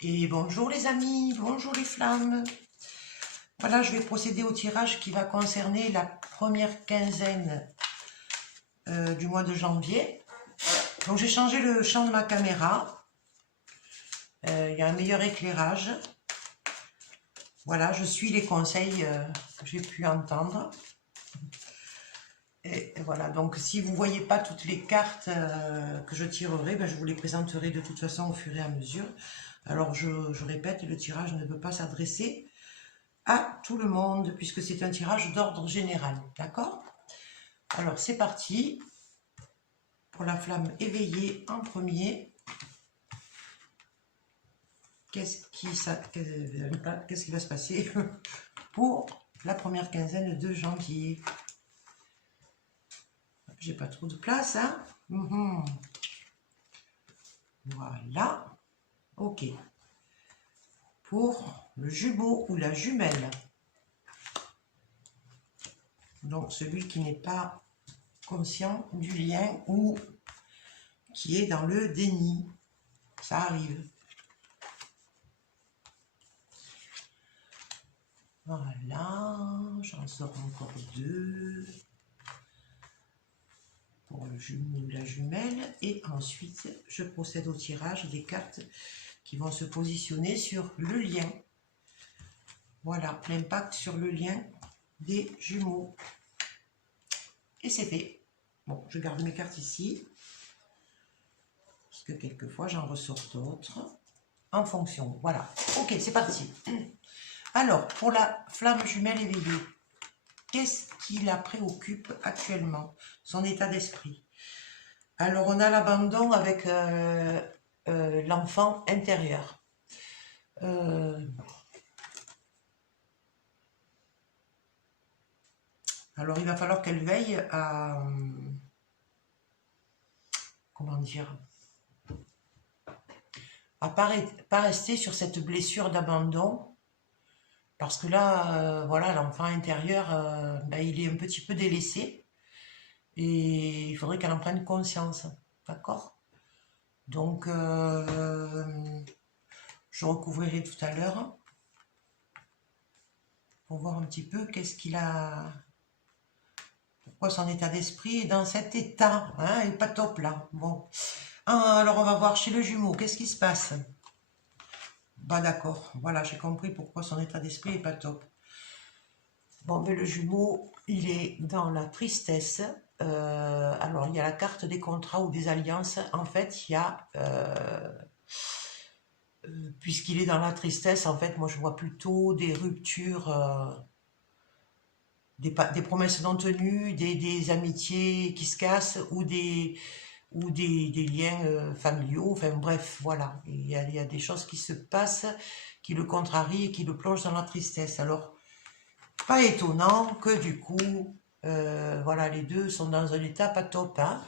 Et bonjour les amis, bonjour les flammes. Voilà, je vais procéder au tirage qui va concerner la première quinzaine du mois de janvier. Donc j'ai changé le champ de ma caméra. Il y a un meilleur éclairage. Voilà, je suis les conseils que j'ai pu entendre. Et voilà, donc si vous ne voyez pas toutes les cartes que je tirerai, ben, je vous les présenterai de toute façon au fur et à mesure. Alors je répète, le tirage ne peut pas s'adresser à tout le monde, puisque c'est un tirage d'ordre général, d'accord? Alors c'est parti, pour la flamme éveillée en premier. Qu'est-ce qui va se passer pour la première quinzaine de janvier? J'ai pas trop de place, hein? Voilà, ok. Pour le jumeau ou la jumelle, donc celui qui n'est pas conscient du lien ou qui est dans le déni, ça arrive. Voilà, j'en sors encore deux pour le jumeau ou la jumelle, et ensuite je procède au tirage des cartes qui vont se positionner sur le lien. Voilà, l'impact sur le lien des jumeaux. Et c'est fait. Bon, je garde mes cartes ici, parce que quelquefois j'en ressors d'autres en fonction. Voilà, ok, c'est parti. Alors, pour la flamme jumelle éveillée, qu'est-ce qui la préoccupe actuellement? Son état d'esprit. Alors, on a l'abandon avec l'enfant intérieur. Alors, il va falloir qu'elle veille à... comment dire? À pas rester sur cette blessure d'abandon. Parce que là, voilà, l'enfant intérieur, ben, il est un petit peu délaissé. Et il faudrait qu'elle en prenne conscience. D'accord? Donc, je recouvrirai tout à l'heure pour voir un petit peu qu'est-ce qu'il a... Pourquoi son état d'esprit est dans cet état, hein, et pas top là. Bon. Alors, on va voir chez le jumeau, qu'est-ce qui se passe? Bah d'accord, voilà, j'ai compris pourquoi son état d'esprit est pas top. Bon, mais le jumeau, il est dans la tristesse. Alors, il y a la carte des contrats ou des alliances. En fait, il y a... puisqu'il est dans la tristesse, en fait, moi, je vois plutôt des ruptures, des promesses non tenues, des amitiés qui se cassent ou des liens familiaux. Enfin, bref, voilà. Il y a des choses qui se passent, qui le contrarient et qui le plongent dans la tristesse. Alors, pas étonnant que du coup, voilà, les deux sont dans un état pas top, hein,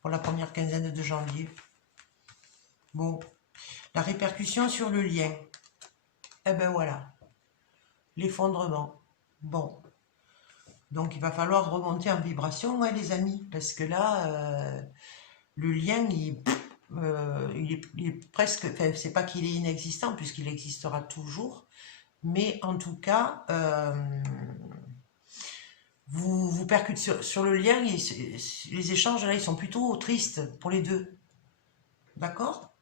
pour la première quinzaine de janvier. Bon, la répercussion sur le lien. Eh ben voilà, l'effondrement. Bon, donc il va falloir remonter en vibration, ouais, les amis, parce que là, le lien, il est presque, enfin, c'est pas qu'il est inexistant, puisqu'il existera toujours, mais en tout cas, vous percutez sur le lien, les échanges là, ils sont plutôt tristes pour les deux. D'accord?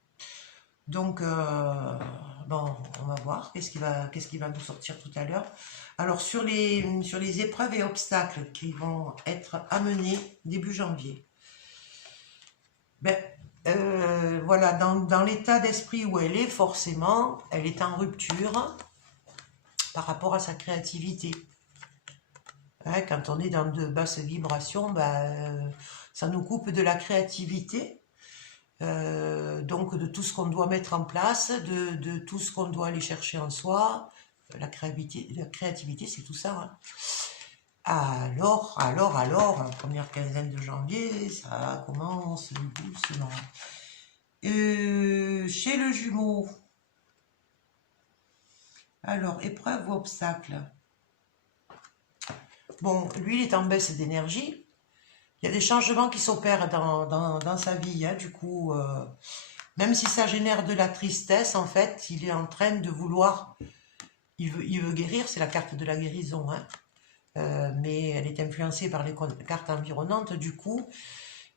Donc, bon, on va voir qu'est-ce qui va nous sortir tout à l'heure. Alors, sur les épreuves et obstacles qui vont être amenés début janvier. Ben, voilà, dans l'état d'esprit où elle est, forcément, elle est en rupture par rapport à sa créativité. Hein, quand on est dans de basses vibrations, ben, ça nous coupe de la créativité. Donc de tout ce qu'on doit mettre en place, de tout ce qu'on doit aller chercher en soi. La créativité, c'est tout ça. Hein. Alors, première quinzaine de janvier, ça commence doucement. Chez le jumeau, alors, épreuve ou obstacle? Bon, lui, il est en baisse d'énergie. Il y a des changements qui s'opèrent dans sa vie, hein, du coup... Même si ça génère de la tristesse, en fait, il est en train de vouloir... Il veut guérir, c'est la carte de la guérison, hein. Mais elle est influencée par les cartes environnantes, du coup,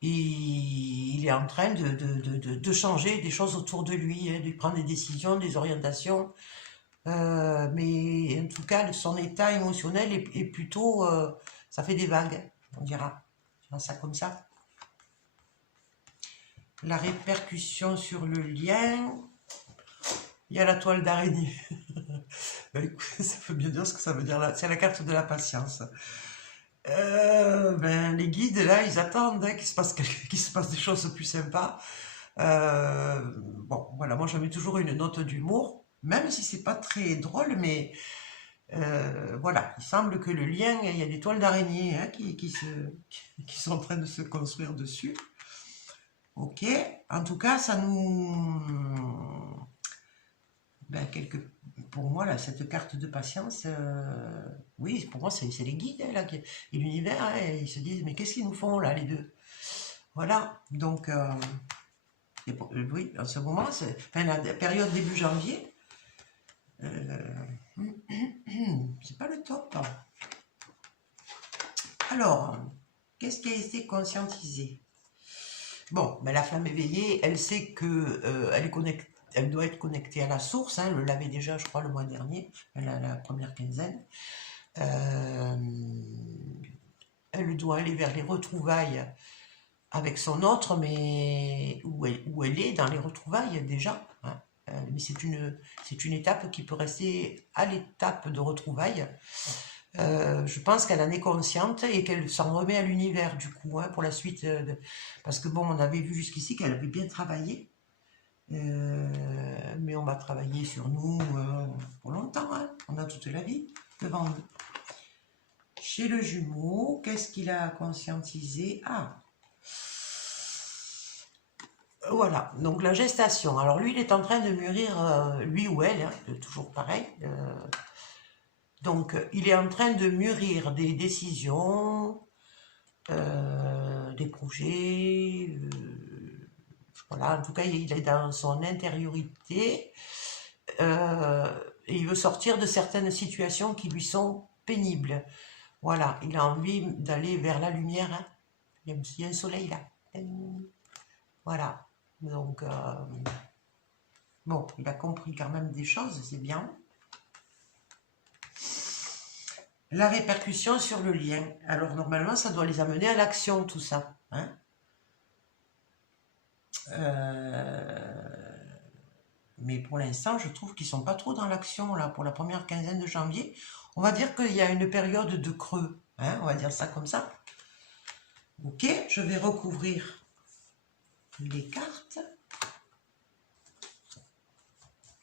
il est en train de changer des choses autour de lui, hein, de prendre des décisions, des orientations. Mais en tout cas, son état émotionnel est plutôt... ça fait des vagues, on dira ça comme ça. La répercussion sur le lien, il y a la toile d'araignée. Ben, écoute, ça veut bien dire ce que ça veut dire là. C'est la carte de la patience. Ben, les guides, là, ils attendent hein, qu'il se passe des choses plus sympas. Bon, voilà, moi, je mets toujours une note d'humour, même si c'est pas très drôle, mais voilà, il semble que le lien, il y a des toiles d'araignée hein, qui sont en train de se construire dessus. Ok, en tout cas, ça nous... Ben, pour moi, là, cette carte de patience, oui, pour moi, c'est les guides, hein, là, et l'univers, hein, ils se disent, mais qu'est-ce qu'ils nous font, là, les deux? Voilà, donc, oui, en ce moment, enfin, la période début janvier, c'est pas le top. Alors, qu'est-ce qui a été conscientisé? Bon, ben, la flamme éveillée, elle sait que elle doit être connectée à la source, hein, elle l'avait déjà, je crois, le mois dernier, la première quinzaine. Elle doit aller vers les retrouvailles avec son autre, mais où elle est dans les retrouvailles déjà. Hein. Mais c'est une étape qui peut rester à l'étape de retrouvailles. Je pense qu'elle en est consciente et qu'elle s'en remet à l'univers du coup hein, pour la suite. Parce que bon, on avait vu jusqu'ici qu'elle avait bien travaillé. Mais on va travailler sur nous pour longtemps. Hein. On a toute la vie devant nous. Chez le jumeau, qu'est-ce qu'il a conscientisé? Ah, voilà, donc la gestation. Alors lui, il est en train de mûrir, lui ou elle, hein, toujours pareil. Donc, il est en train de mûrir des décisions, des projets. Voilà, en tout cas, il est dans son intériorité. Et il veut sortir de certaines situations qui lui sont pénibles. Voilà, il a envie d'aller vers la lumière. Hein. Il y a un soleil là. Voilà. Donc, bon, il a compris quand même des choses, c'est bien. La répercussion sur le lien. Alors, normalement, ça doit les amener à l'action, tout ça. Hein. Mais pour l'instant, je trouve qu'ils ne sont pas trop dans l'action, là, pour la première quinzaine de janvier. On va dire qu'il y a une période de creux. Hein, on va dire ça comme ça. Ok, je vais recouvrir les cartes.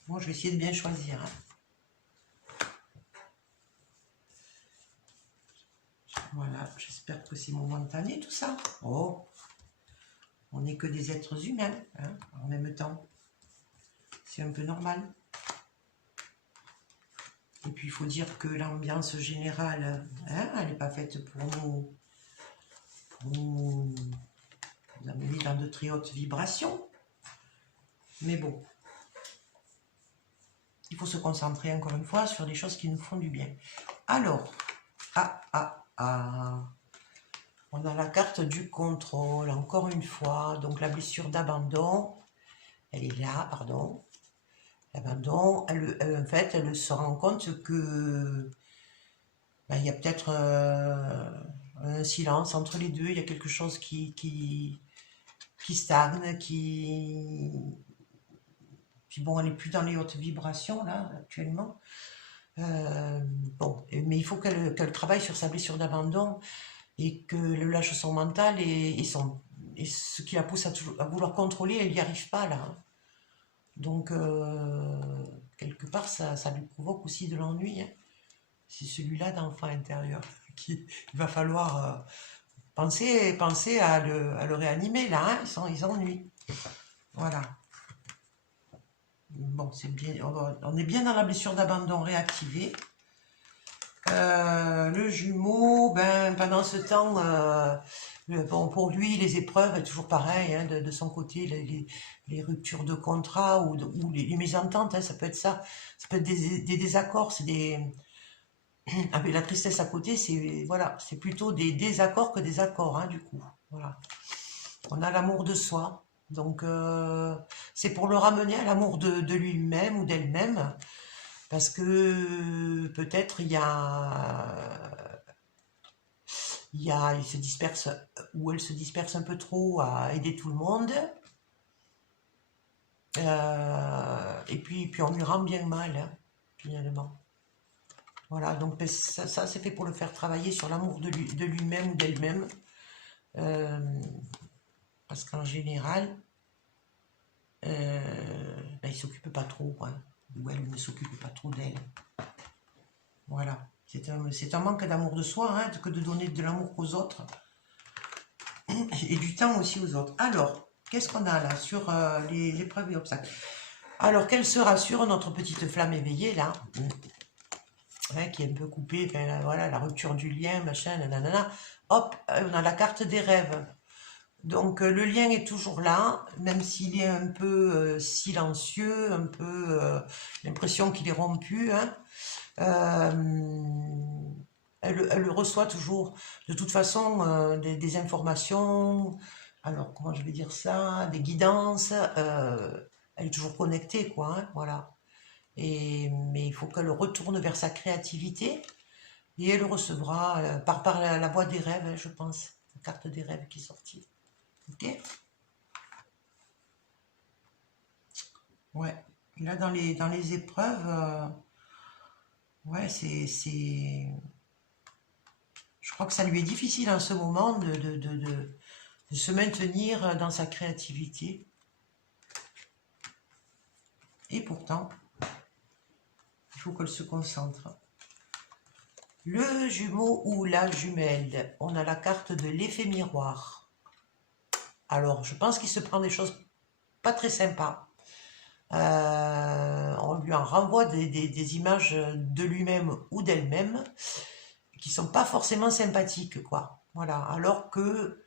Bon, je vais essayer de bien choisir. Hein. Voilà, j'espère que c'est momentané tout ça. Oh, on n'est que des êtres humains, hein, en même temps. C'est un peu normal. Et puis, il faut dire que l'ambiance générale, hein, elle n'est pas faite pour nous amener dans de très hautes vibrations. Mais bon, il faut se concentrer encore une fois sur des choses qui nous font du bien. Alors, on a la carte du contrôle, encore une fois. Donc, la blessure d'abandon, elle est là, pardon. L'abandon, en fait, elle se rend compte que ben, il y a peut-être un silence entre les deux, il y a quelque chose qui stagne, puis bon, elle n'est plus dans les hautes vibrations, là, actuellement. Bon, mais il faut qu'elle travaille sur sa blessure d'abandon et qu'elle lâche son mental et ce qui la pousse à vouloir contrôler, elle n'y arrive pas, là. Hein. Donc, quelque part, ça lui provoque aussi de l'ennui. Hein. C'est celui-là d'enfant intérieur qu'il va falloir penser à le réanimer, là. Hein. Ils ennuient. Voilà. Bon, c'est bien. On est bien dans la blessure d'abandon réactivée. Le jumeau, ben, pendant ce temps, Bon, pour lui, les épreuves, toujours pareil, hein, de son côté, les ruptures de contrat ou les mésententes, hein, ça peut être ça. Ça peut être des désaccords, c'est des... Avec la tristesse à côté, c'est voilà, c'est plutôt des désaccords que des accords, hein, du coup. Voilà. On a l'amour de soi. Donc, c'est pour le ramener à l'amour de lui-même ou d'elle-même. Parce que peut-être il se disperse, ou elle se disperse un peu trop à aider tout le monde. Et puis on lui rend bien mal, hein, finalement. Voilà, donc ben, ça c'est fait pour le faire travailler sur l'amour de lui-même ou d'elle-même. Euh, Parce qu'en général, ben, il ne s'occupe pas trop, hein, ou elle ne s'occupe pas trop d'elle. Voilà, c'est un manque d'amour de soi, hein, que de donner de l'amour aux autres, et du temps aussi aux autres. Alors, qu'est-ce qu'on a là sur les épreuves et obstacles? Alors, qu'elle se rassure, notre petite flamme éveillée, là, hein, qui est un peu coupée, enfin, là, voilà, la rupture du lien, machin, nanana. Hop, on a la carte des rêves. Donc, le lien est toujours là, même s'il est un peu silencieux, un peu l'impression qu'il est rompu, hein. Elle reçoit toujours, de toute façon, des informations, alors comment je vais dire ça, des guidances, elle est toujours connectée, quoi, hein, voilà. Mais il faut qu'elle retourne vers sa créativité, et elle recevra par la voie des rêves, hein, je pense, la carte des rêves qui est sortie. Ok. Ouais. Et là, dans les épreuves, ouais, je crois que ça lui est difficile en ce moment de se maintenir dans sa créativité. Et pourtant, il faut qu'elle se concentre. Le jumeau ou la jumelle, on a la carte de l'effet miroir. Alors, je pense qu'il se prend des choses pas très sympas. On lui en renvoie des images de lui-même ou d'elle-même qui sont pas forcément sympathiques, quoi. Voilà. Alors que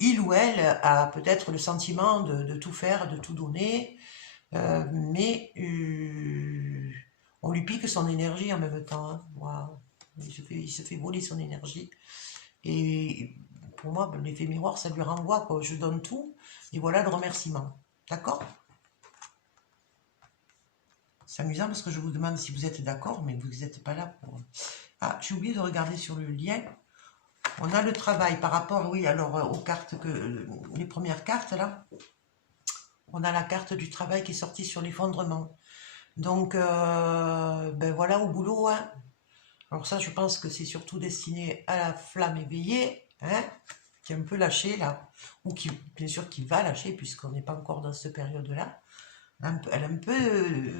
il ou elle a peut-être le sentiment de tout faire, de tout donner, mais on lui pique son énergie en même temps, hein. Voilà. Il se fait voler son énergie. Et pour moi, l'effet miroir, ça lui renvoie, quoi. Je donne tout, et voilà le remerciement. D'accord? C'est amusant parce que je vous demande si vous êtes d'accord, mais vous n'êtes pas là pour... Ah, j'ai oublié de regarder sur le lien. On a le travail par rapport, oui, alors aux cartes, les premières cartes, là. On a la carte du travail qui est sortie sur l'effondrement. Donc, ben voilà, au boulot, hein. Alors ça, je pense que c'est surtout destiné à la flamme éveillée, hein, qui est un peu lâchée, là. Ou qui, bien sûr, qui va lâcher, puisqu'on n'est pas encore dans cette période-là. Elle est un peu,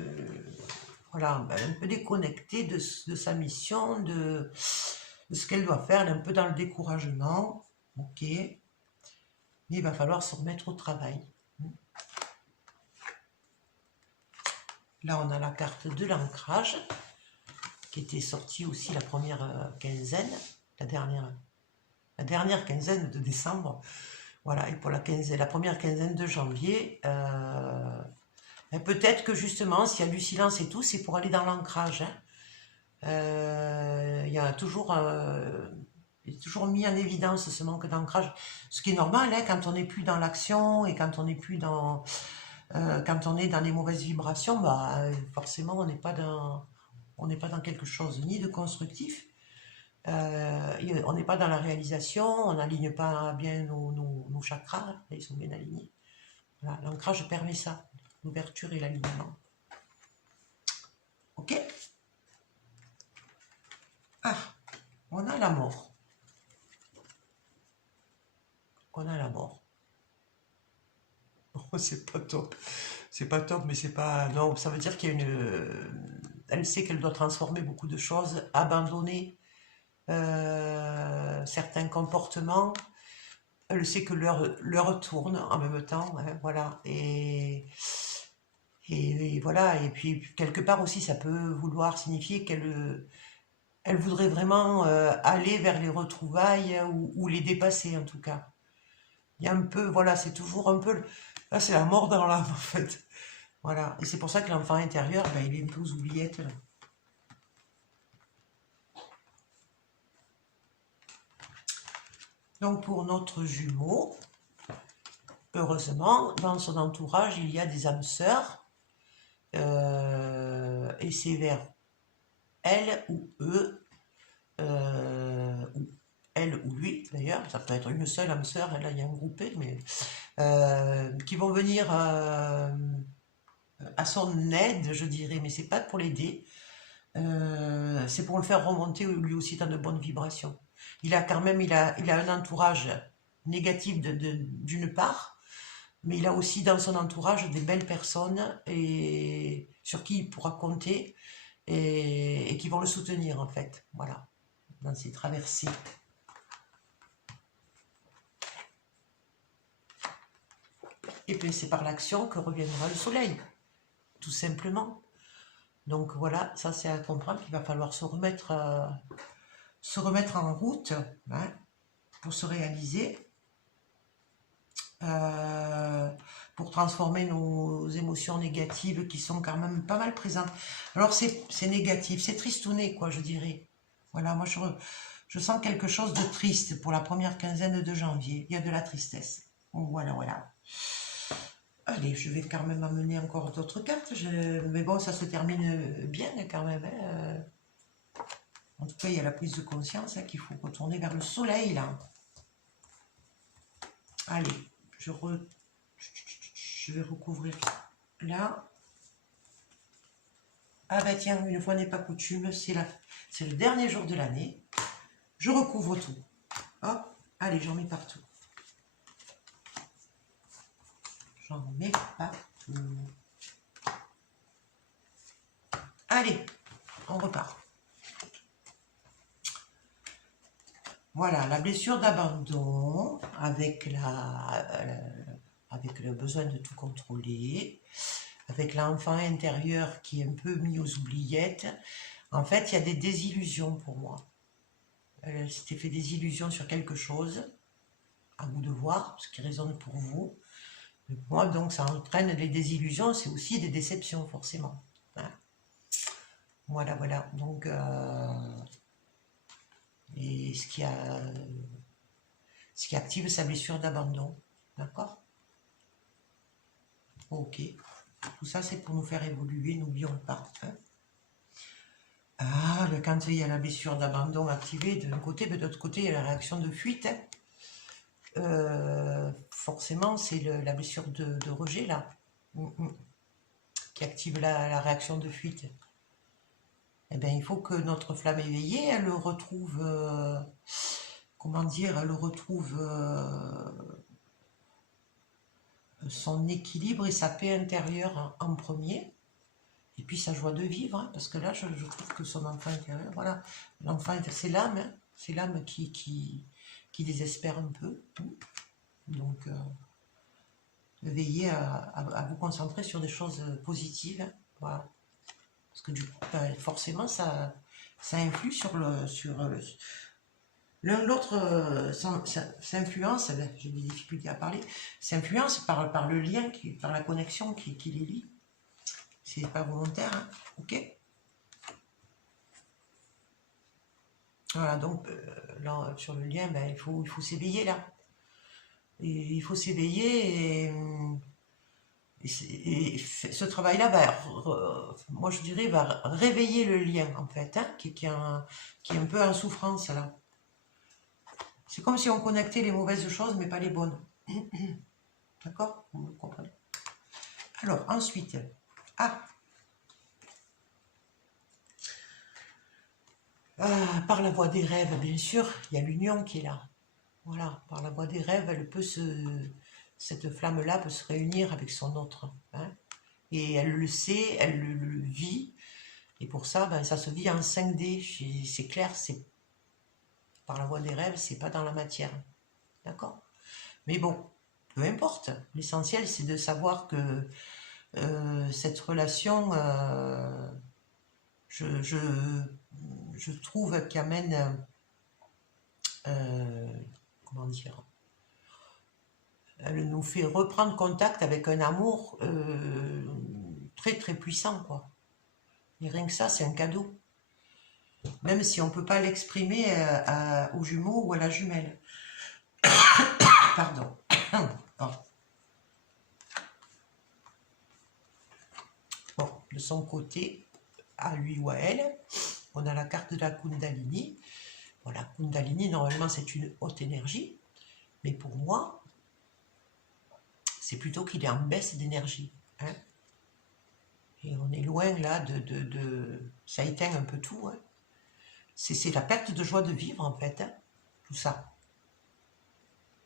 voilà, elle est un peu déconnectée de sa mission, de ce qu'elle doit faire. Elle est un peu dans le découragement. Ok. Mais il va falloir se remettre au travail. Là, on a la carte de l'ancrage, qui était sortie aussi la première quinzaine, la dernière quinzaine de décembre. Voilà, et pour la première quinzaine de janvier, peut-être que justement, s'il y a du silence et tout, c'est pour aller dans l'ancrage, hein. Il y a toujours, mis en évidence ce manque d'ancrage, ce qui est normal, hein, quand on n'est plus dans l'action et quand on n'est plus dans... quand on est dans les mauvaises vibrations, bah, forcément, on n'est pas dans quelque chose ni de constructif, on n'est pas dans la réalisation, on n'aligne pas bien nos chakras, ils sont bien alignés. Voilà, l'ancrage permet ça, l'ouverture et l'alignement. Ok. Ah, on a la mort. On a la mort. Oh, c'est pas top. C'est pas top, mais c'est pas... Non, ça veut dire qu'il y a elle sait qu'elle doit transformer beaucoup de choses, abandonner certains comportements. Elle sait que l'heure tourne en même temps, hein, voilà. Et voilà. Et puis, quelque part aussi, ça peut vouloir signifier qu'elle elle voudrait vraiment aller vers les retrouvailles ou les dépasser en tout cas. Il y a un peu, voilà, c'est toujours un peu, là c'est la mort dans l'âme en fait. Voilà, et c'est pour ça que l'enfant intérieur, ben, il est un peu aux oubliettes là. Donc pour notre jumeau, heureusement, dans son entourage, il y a des âmes sœurs, et c'est vers elle ou eux, ou elle ou lui d'ailleurs, ça peut être une seule âme sœur, là il y a un groupé, mais qui vont venir à son aide, je dirais, mais c'est pas pour l'aider, c'est pour le faire remonter lui aussi dans de bonnes vibrations. Il a quand même, il a un entourage négatif d'une part, mais il a aussi dans son entourage des belles personnes et sur qui il pourra compter et qui vont le soutenir en fait, voilà, dans ses traversées. Et puis c'est par l'action que reviendra le soleil, tout simplement. Donc voilà, ça c'est à comprendre qu'il va falloir se remettre en route, hein, pour se réaliser, pour transformer nos émotions négatives qui sont quand même pas mal présentes. Alors c'est négatif, c'est tristouné quoi, je dirais. Voilà, moi je sens quelque chose de triste pour la première quinzaine de janvier. Il y a de la tristesse. Donc, voilà, voilà. Allez, je vais quand même amener encore d'autres cartes. Mais bon, ça se termine bien quand même. Hein. En tout cas, il y a la prise de conscience, hein, qu'il faut retourner vers le soleil, là. Allez, je vais recouvrir là. Ah bah tiens, une fois n'est pas coutume, c'est le dernier jour de l'année. Je recouvre tout. Hop, allez, j'en mets partout. J'en mets partout. Allez, on repart. Voilà, la blessure d'abandon avec avec le besoin de tout contrôler, avec l'enfant intérieur qui est un peu mis aux oubliettes. En fait, il y a des désillusions pour moi. Elle s'était fait des illusions sur quelque chose, à vous de voir ce qui résonne pour vous. Mais pour moi, donc, ça entraîne des désillusions, c'est aussi des déceptions, forcément. Hein. Voilà, voilà. Donc, et ce qui active sa blessure d'abandon. D'accord? Ok. Tout ça, c'est pour nous faire évoluer, n'oublions pas. Hein. Ah, quand il y a la blessure d'abandon activée d'un côté, mais de l'autre côté, il y a la réaction de fuite. Hein. Forcément, c'est la blessure de rejet, là, qui active la réaction de fuite. Eh bien, il faut que notre flamme éveillée, elle retrouve, comment dire, elle retrouve son équilibre et sa paix intérieure en premier, et puis sa joie de vivre, hein, parce que là, je trouve que son enfant intérieur, voilà, l'enfant, c'est l'âme, hein, c'est l'âme qui désespère un peu. Donc, veillez à vous concentrer sur des choses positives, hein, voilà. Parce que du coup, forcément, ça influe sur l'un l'autre, ça influence, j'ai des difficultés à parler, ça influence par le lien, par la connexion qui les lie. C'est pas volontaire, hein, ok? Voilà, donc là, sur le lien, ben, il faut s'éveiller là. Et il faut s'éveiller et ce travail-là moi je dirais, va réveiller le lien en fait, hein, qui est un peu en souffrance là. C'est comme si on connectait les mauvaises choses mais pas les bonnes. D'accord? Vous comprenez? Alors ensuite, par la voie des rêves, bien sûr, il y a l'union qui est là. Voilà, par la voie des rêves, cette flamme-là peut se réunir avec son autre. Hein, et elle le sait, elle le vit. Et pour ça, ben, ça se vit en 5D. C'est clair, c'est par la voie des rêves, c'est pas dans la matière. D'accord? Mais bon, peu importe. L'essentiel, c'est de savoir que cette relation, je trouve, qui amène, comment dire, elle nous fait reprendre contact avec un amour très très puissant, quoi. Et rien que ça, c'est un cadeau. Même si on ne peut pas l'exprimer au jumeau ou à la jumelle. Pardon. Bon, de son côté, à lui ou à elle, on a la carte de la Kundalini. Bon, la Kundalini, normalement, c'est une haute énergie. Mais pour moi, c'est plutôt qu'il est en baisse d'énergie. Hein. Et on est loin, là, ça éteint un peu tout. Hein. C'est la perte de joie de vivre, en fait, hein, tout ça.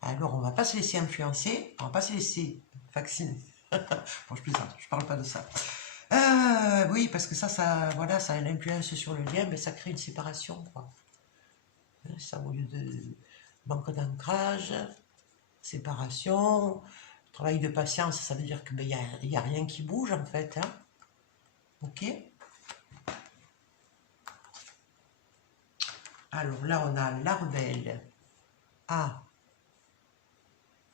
Alors, on ne va pas se laisser influencer, on ne va pas se laisser vacciner. Bon, je plaisante, je ne parle pas de ça. Oui, parce que voilà, ça a une influence sur le lien, mais ça crée une séparation, quoi. Ça, au lieu de manque d'ancrage, séparation, travail de patience, ça veut dire qu'il n'y a rien qui bouge, en fait. Hein. Ok. Alors là, on a la rebelle. Ah.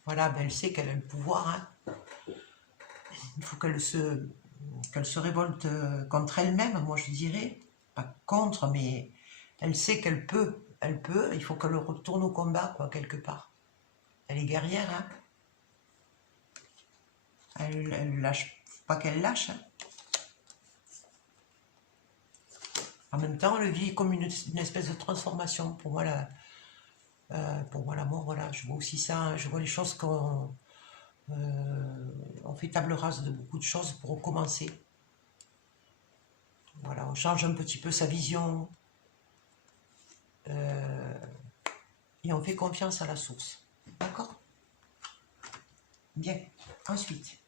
Voilà, ben elle sait qu'elle a le pouvoir. Hein. Il faut qu'elle se révolte contre elle-même, moi je dirais. Pas contre, mais elle sait qu'elle peut. Elle peut, il faut qu'elle retourne au combat, quoi, quelque part. Elle est guerrière, hein. Elle lâche, faut pas qu'elle lâche. Hein. En même temps, elle vit comme une espèce de transformation. Pour moi, l'amour, voilà, je vois aussi ça. Hein. Je vois les choses qu'on on fait table rase de beaucoup de choses pour recommencer. Voilà, on change un petit peu sa vision. Et on fait confiance à la source. D'accord? Bien. Ensuite.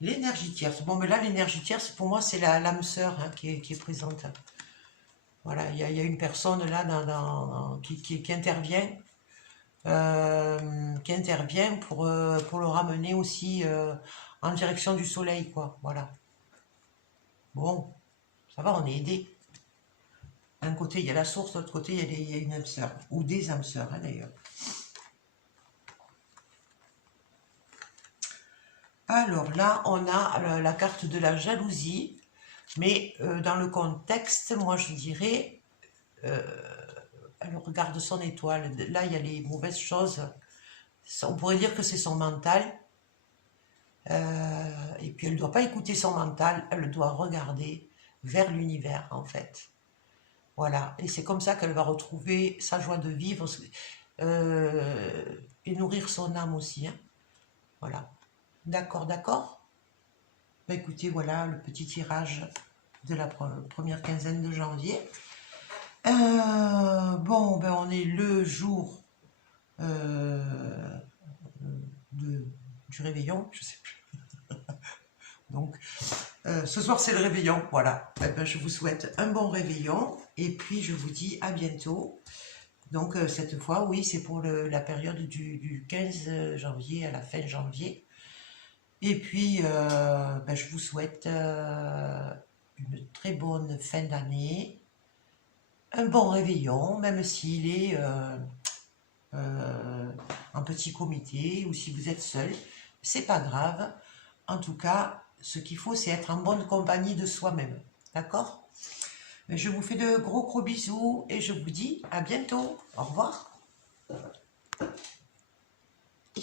L'énergie tierce. Bon, mais là, l'énergie tierce, pour moi, c'est l'âme sœur hein, qui est présente. Voilà, il y a une personne là qui intervient. Qui intervient pour le ramener aussi en direction du soleil, quoi. Voilà. Bon, ça va, on est aidé. D'un côté, il y a la source, de l'autre côté, il y a une âme sœur. Ou des âmes sœurs, hein, d'ailleurs. Alors là, on a la carte de la jalousie, mais dans le contexte, moi je dirais, elle regarde son étoile. Là, il y a les mauvaises choses. On pourrait dire que c'est son mental. Et puis elle ne doit pas écouter son mental, elle doit regarder vers l'univers, en fait. Voilà, et c'est comme ça qu'elle va retrouver sa joie de vivre et nourrir son âme aussi. Hein. Voilà. D'accord, d'accord. Bah, écoutez, voilà le petit tirage de la première quinzaine de janvier. Bon, ben on est le jour du réveillon, je sais plus. Donc, ce soir c'est le réveillon, voilà. Eh ben, je vous souhaite un bon réveillon et puis je vous dis à bientôt. Donc cette fois, oui, c'est pour la période du 15 janvier à la fin janvier. Et puis, ben, je vous souhaite une très bonne fin d'année, un bon réveillon, même s'il est en petit comité ou si vous êtes seul, c'est pas grave. En tout cas, ce qu'il faut, c'est être en bonne compagnie de soi-même. D'accord? Je vous fais de gros bisous et je vous dis à bientôt. Au revoir.